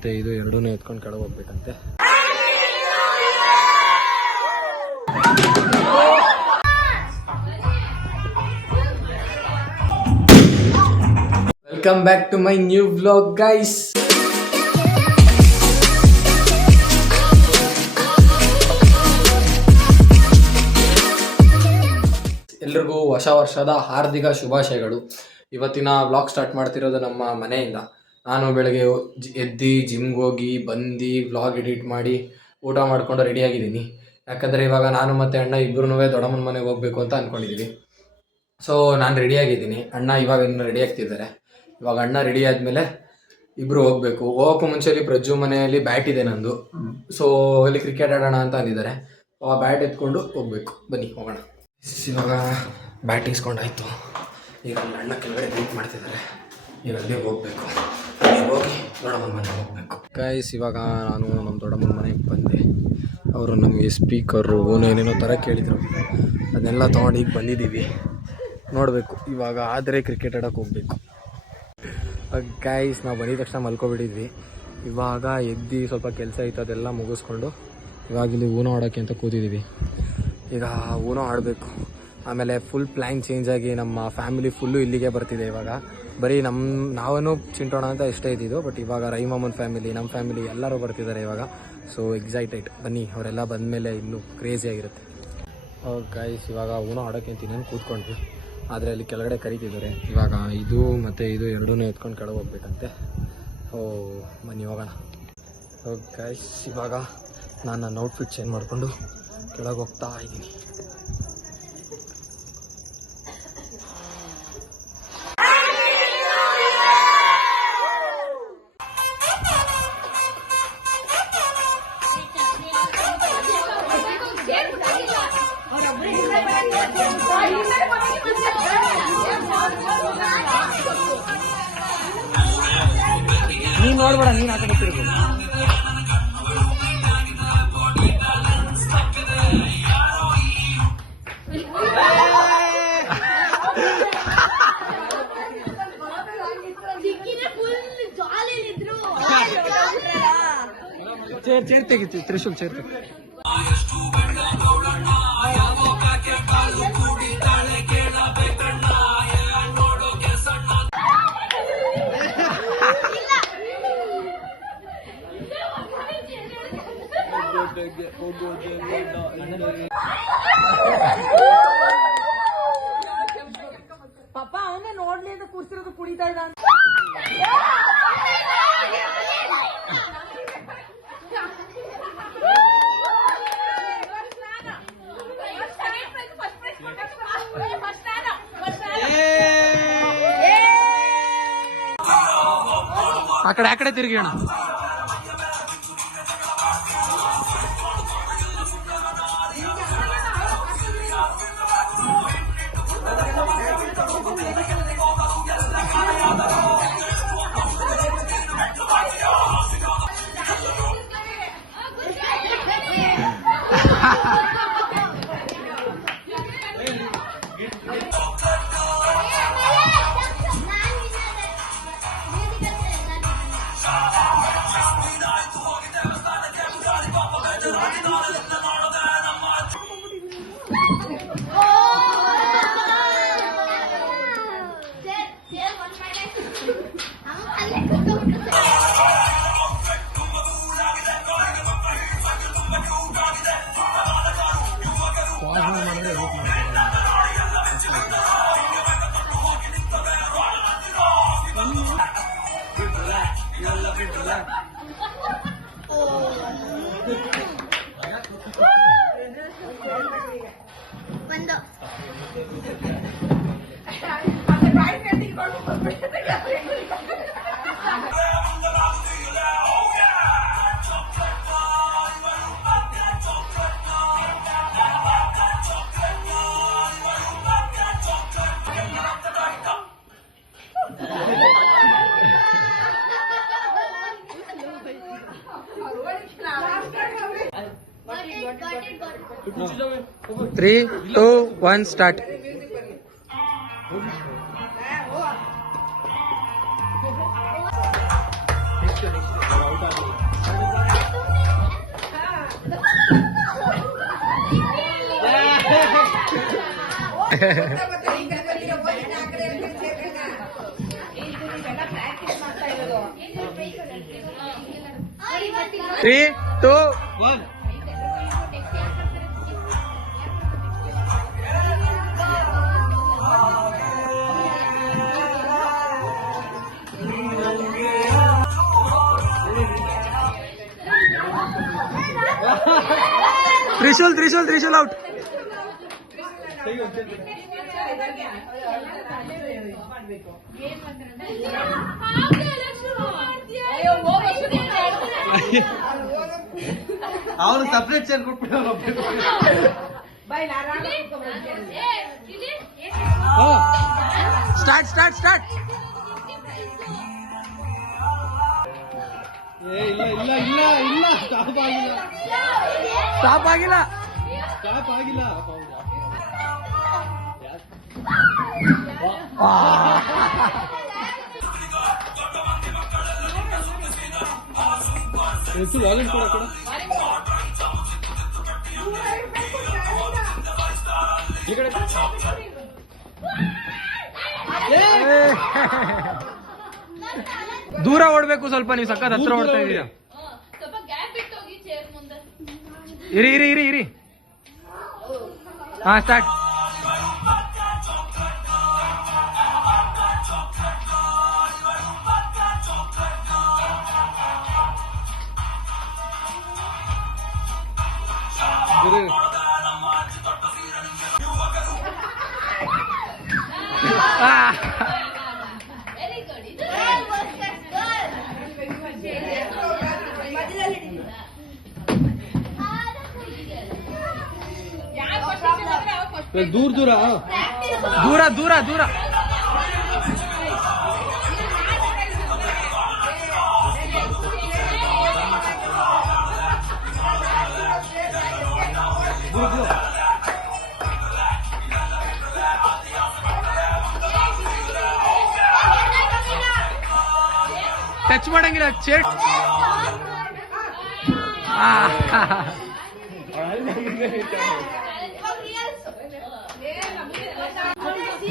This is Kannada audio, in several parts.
ಮತ್ತು ಇದು ಎರಡೂ ಎತ್ಕೊಂಡು ಕೆಳಗೆ ಹೋಗ್ಬೇಕಂತೆ. Welcome back to my new vlog guys. ಎಲ್ರಿಗೂ ಹೊಸ ವರ್ಷದ ಹಾರ್ದಿಕ ಶುಭಾಶಯಗಳು. ಇವತ್ತಿನ ವ್ಲಾಗ್ ಸ್ಟಾರ್ಟ್ ಮಾಡ್ತಿರೋದು ನಮ್ಮ ಮನೆಯಿಂದ. ನಾನು ಬೆಳಗ್ಗೆ ಎದ್ದು ಜಿಮ್ಗೆ ಹೋಗಿ ಬಂದು ವ್ಲಾಗ್ ಎಡಿಟ್ ಮಾಡಿ ಊಟ ಮಾಡಿಕೊಂಡು ರೆಡಿಯಾಗಿದ್ದೀನಿ. ಯಾಕಂದರೆ ಇವಾಗ ನಾನು ಮತ್ತು ಅಣ್ಣ ಇಬ್ಬರೂ ದೊಡ್ಡಮ್ಮನ ಮನೆಗೆ ಹೋಗಬೇಕು ಅಂತ ಅಂದ್ಕೊಂಡಿದ್ದೀವಿ. ಸೊ ನಾನು ರೆಡಿಯಾಗಿದ್ದೀನಿ, ಅಣ್ಣ ಇವಾಗ ಇನ್ನೂ ರೆಡಿ ಆಗ್ತಿದ್ದಾರೆ. ಇವಾಗ ಅಣ್ಣ ರೆಡಿ ಆದಮೇಲೆ ಇಬ್ಬರು ಹೋಗಬೇಕು. ಹೋಗೋಕ್ಕೂ ಮುಂಚೆಲಿ ಪ್ರಜ್ಜು ಮನೆಯಲ್ಲಿ ಬ್ಯಾಟ್ ಇದೆ ನಂದು. ಸೊ ಅಲ್ಲಿ ಕ್ರಿಕೆಟ್ ಆಡೋಣ ಅಂತ ಅಂದಿದ್ದಾರೆ. ಆ ಬ್ಯಾಟ್ ಎತ್ಕೊಂಡು ಹೋಗಬೇಕು. ಬನ್ನಿ ಹೋಗೋಣ. ಇವಾಗ ಬ್ಯಾಟ್ ಇಸ್ಕೊಂಡಾಯ್ತು. ಈಗ ಅಲ್ಲಿ ಅಣ್ಣ ಕೆಳಗಡೆ ವೇಟ್ ಮಾಡ್ತಿದ್ದಾರೆ. ಈಗ ಅಲ್ಲಿಗೆ ಹೋಗಬೇಕು. ಹೋಗಿ ದೊಡ್ಡಮ್ಮನ ಮನೆಗೆ ಹೋಗಬೇಕು. ಗೈಸ್ ಇವಾಗ ನಾನು ನಮ್ಮ ದೊಡ್ಡಮ್ಮನ ಮನೆಗೆ ಬಂದೆ. ಅವರು ನಮಗೆ ಸ್ಪೀಕರು ಏನೇನೋ ಥರ ಕೇಳಿದರು. ಅದನ್ನೆಲ್ಲ ತೊಗೊಂಡು ಈಗ ಬಂದಿದ್ದೀವಿ. ನೋಡಬೇಕು ಇವಾಗ ಆದರೆ ಕ್ರಿಕೆಟ್ ಆಡೋಕ್ಕೆ ಹೋಗಬೇಕು. ಗೈಸ್ ನಾವು ಬಂದಿದ ತಕ್ಷಣ ಮಲ್ಕೊಬಿಟ್ಟಿದ್ವಿ. ಇವಾಗ ಎದ್ದು ಸ್ವಲ್ಪ ಕೆಲಸ ಇತ್ತು ಅದೆಲ್ಲ ಮುಗಿಸ್ಕೊಂಡು ಇವಾಗ ಇಲ್ಲಿ ಊನೋ ಆಡೋಕ್ಕೆ ಅಂತ ಕೂತಿದ್ದೀವಿ. ಈಗ ಊನೋ ಆಡಬೇಕು. ಆಮೇಲೆ ಫುಲ್ ಪ್ಲ್ಯಾನ್ ಚೇಂಜ್ ಆಗಿ ನಮ್ಮ ಫ್ಯಾಮಿಲಿ ಫುಲ್ಲು ಇಲ್ಲಿಗೆ ಬರ್ತಿದೆ. ಇವಾಗ ಬರೀ ನಾವೂ ಚಿಂಟೋಣ ಅಂತ ಇಷ್ಟೇ ಇದ್ದಿದ್ದು. ಬಟ್ ಇವಾಗ ರೈಮಮ್ಮನ ಫ್ಯಾಮಿಲಿ, ನಮ್ಮ ಫ್ಯಾಮಿಲಿ ಎಲ್ಲರೂ ಬರ್ತಿದ್ದಾರೆ ಇವಾಗ. So excited. ಬನ್ನಿ ಅವರೆಲ್ಲ ಬಂದಮೇಲೆ ಇನ್ನೂ ಕ್ರೇಜಿಯಾಗಿರುತ್ತೆ. ಗೈಸ್ ಇವಾಗ ಊನೋ ಆಡೋಕ್ಕೆ ಅಂತ ಇನ್ನೇನು ಕೂತ್ಕೊಂಡ್ವಿ. ಆದರೆ ಅಲ್ಲಿ ಕೆಳಗಡೆ ಕರೀತಿದ್ದಾರೆ. ಇವಾಗ ಇದು ಮತ್ತು ಇದು ಎರಡೂ ಎತ್ಕೊಂಡು ಕೆಳಗೆ ಹೋಗ್ಬೇಕಂತೆ. ಬನ್ನಿ ಹೋಗೋಣ. ಗೈಸ್ ಇವಾಗ ನಾನು ನನ್ನ ಔಟ್ಫಿಟ್ ಚೇಂಜ್ ಮಾಡಿಕೊಂಡು ಕೆಳಗೆ ಹೋಗ್ತಾ ಇದ್ದೀನಿ. ನೀನು ನೋಡ್ಬೇಡ, ನೀನು ಆ ಕಡೆ ತಿರ್ಬೋದು. ಚೇರ್ ತೆಗಿತಿ, ತ್ರಿಶೂಲ್ ಚೇರ್ ತೆಗಿ. ಪಾಪ ಅವನೇ ನೋಡ್ಲಿ ಅಂತ ಕೂರ್ಸಿರೋದು ಕುಡಿತಾ ಇದ್ದ. ಆ ಕಡೆ ತಿರುಗಿಯೋಣ. Three, two, one, start. 3, 2, 1. Trishul out. ಅವನು ಸಪ್ರೇಟ್ ಚೇರ್ ಕೊಟ್ಬಿಟ್ಟು ಸ್ಟಾರ್ಟ್. ಇಲ್ಲ ಸ್ಟಾಪ್ ಆಗಿಲ್ಲ ವಾಲೆಂಟ್ ಕೂಡ ಈ ಕಡೆ ದೂರ ಓಡ್ಬೇಕು ಸ್ವಲ್ಪ, ನೀವು ಸಕ್ಕತ್ ಹತ್ರ ಓಡ್ತಾ ಇದ್ದೀರಾ. ಇರಿ. ಹಾ, ಸ್ಟಾರ್ಟ್. ದೂರ. ಟಚ್ ಮಾಡಂಗಿಲ್ಲ ಚೇಟ್.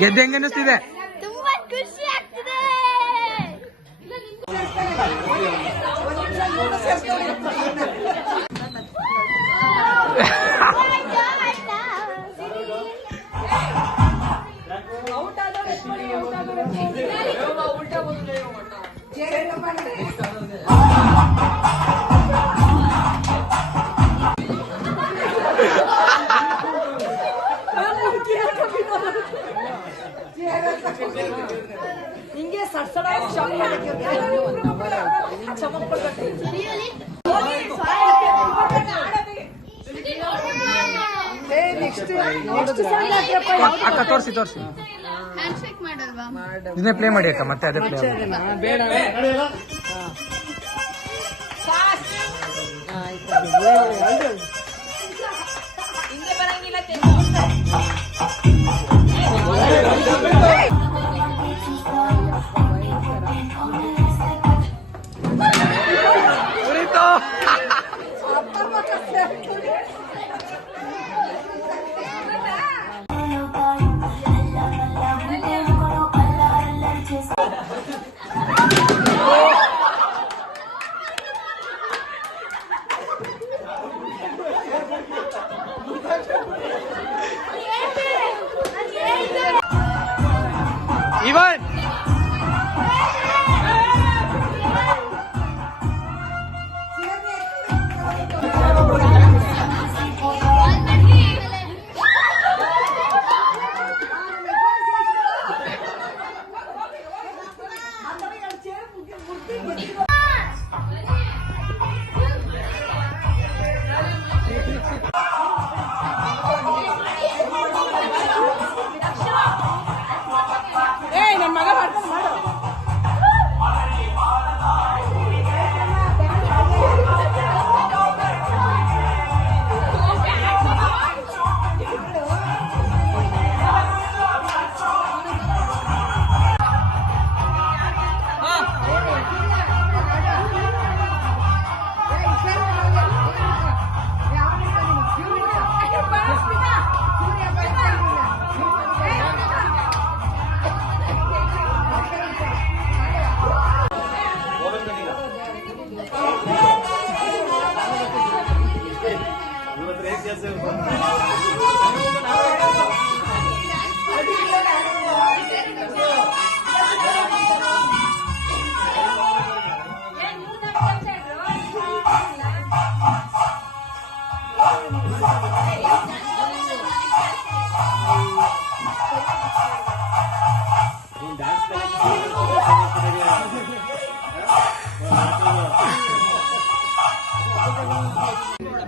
ಗೆದ್ದೆ ಹೆಂಗ ಅನ್ನಿಸ್ತಿದೆ? ತುಂಬಾ ಖುಷಿ ಆಗ್ತಿದೆ. ಹಿಂಗೆ ಸಡ್ಸಡ ಅಕ್ಕ ತೋರಿಸಿ ಹ್ಯಾಂಡ್ಶೇಕ್ ಮಾಡಲ್ವಾ? ಇದನ್ನೇ ಪ್ಲೇ ಮಾಡಿ ಅಕ್ಕ, ಮತ್ತೆ ಅದೇ ಪ್ಲೇ ಬೇಡ ಹಿಂಗೆ ಬರಂಗಿಲ್ಲ.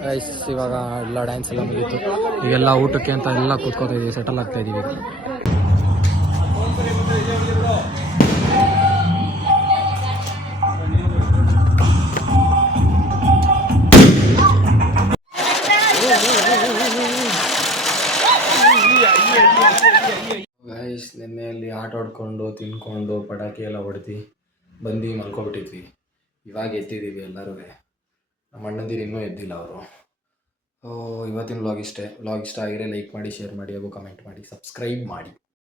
ಗೈಸ್ ಇವಾಗ ಎಲ್ಲ ಡ್ಯಾನ್ಸ್ ಎಲ್ಲ ಮುಗೀತು. ಈಗೆಲ್ಲ ಊಟಕ್ಕೆ ಅಂತ ಎಲ್ಲ ಕೂತ್ಕೋತಾ ಇದೀವಿ, ಸೆಟಲ್ ಆಗ್ತಾ ಇದೀವಿ ಈಗ. ಗೈಸ್ ನಿನ್ನೆಯಲ್ಲಿ ಆಟ ಆಡ್ಕೊಂಡು ತಿನ್ಕೊಂಡು ಪಟಾಕಿ ಎಲ್ಲ ಹೊಡೆದು ಬಂದು ಮಲ್ಕೊಬಿಟ್ಟಿದ್ವಿ. ಇವಾಗ ಎದ್ದಿದ್ದೀವಿ ಎಲ್ಲರೂ. ನಮ್ಮ ಅಣ್ಣಂದಿರು ಇನ್ನೂ ಎದ್ದಿಲ್ಲ ಅವರು. ಇವತ್ತಿನ ವ್ಲಾಗ್ ಇಷ್ಟೇ. ವ್ಲಾಗ್ ಇಷ್ಟ ಆಗಿದ್ರೆ ಲೈಕ್ ಮಾಡಿ, ಶೇರ್ ಮಾಡಿ ಹಾಗೂ ಕಮೆಂಟ್ ಮಾಡಿ, ಸಬ್ಸ್ಕ್ರೈಬ್ ಮಾಡಿ.